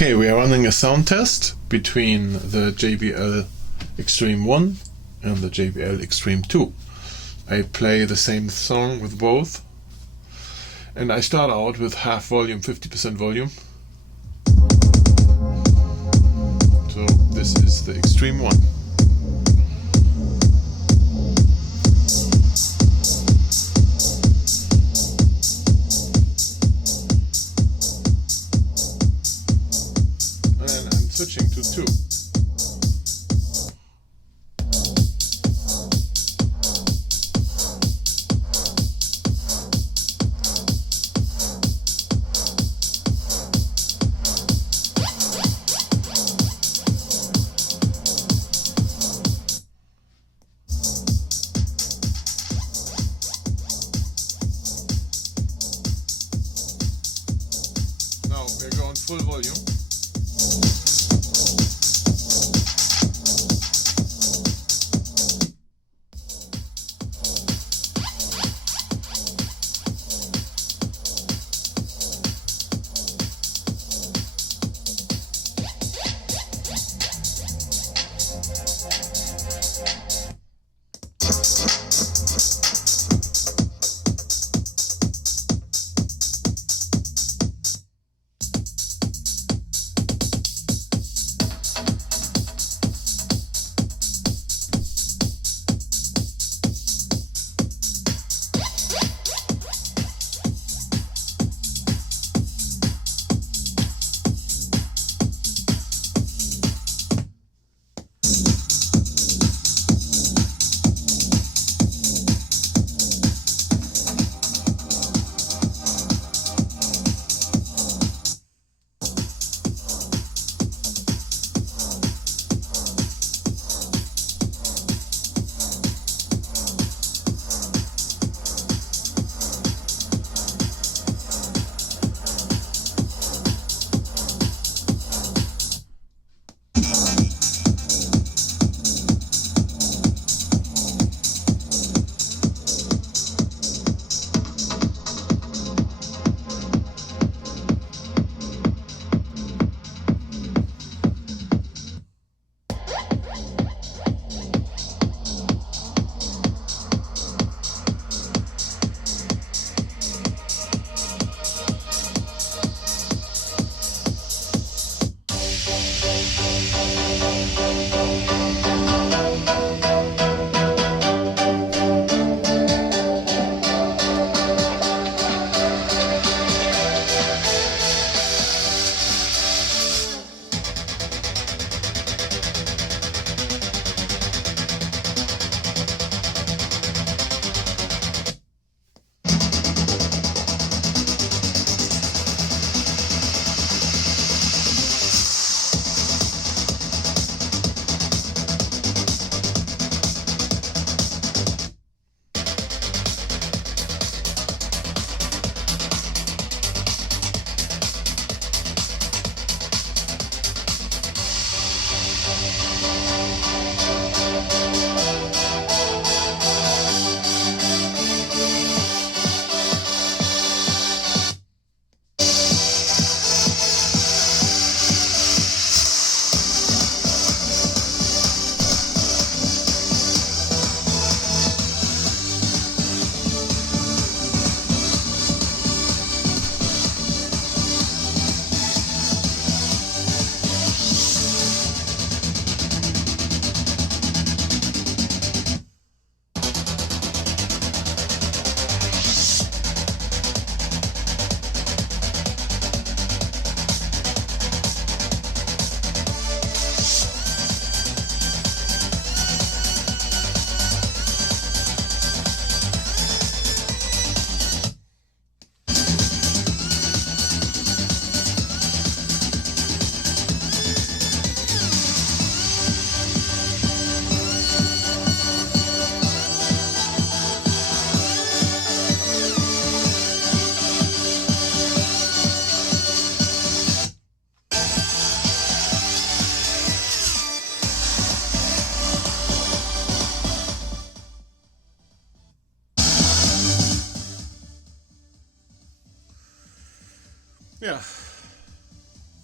Okay, we are running a sound test between the JBL Xtreme 1 and the JBL Xtreme 2. I play the same song with both, and I start out with half volume, 50% volume. So this is the Xtreme 1. Switching to 2. Now we're going full volume.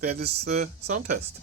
that is the sound test.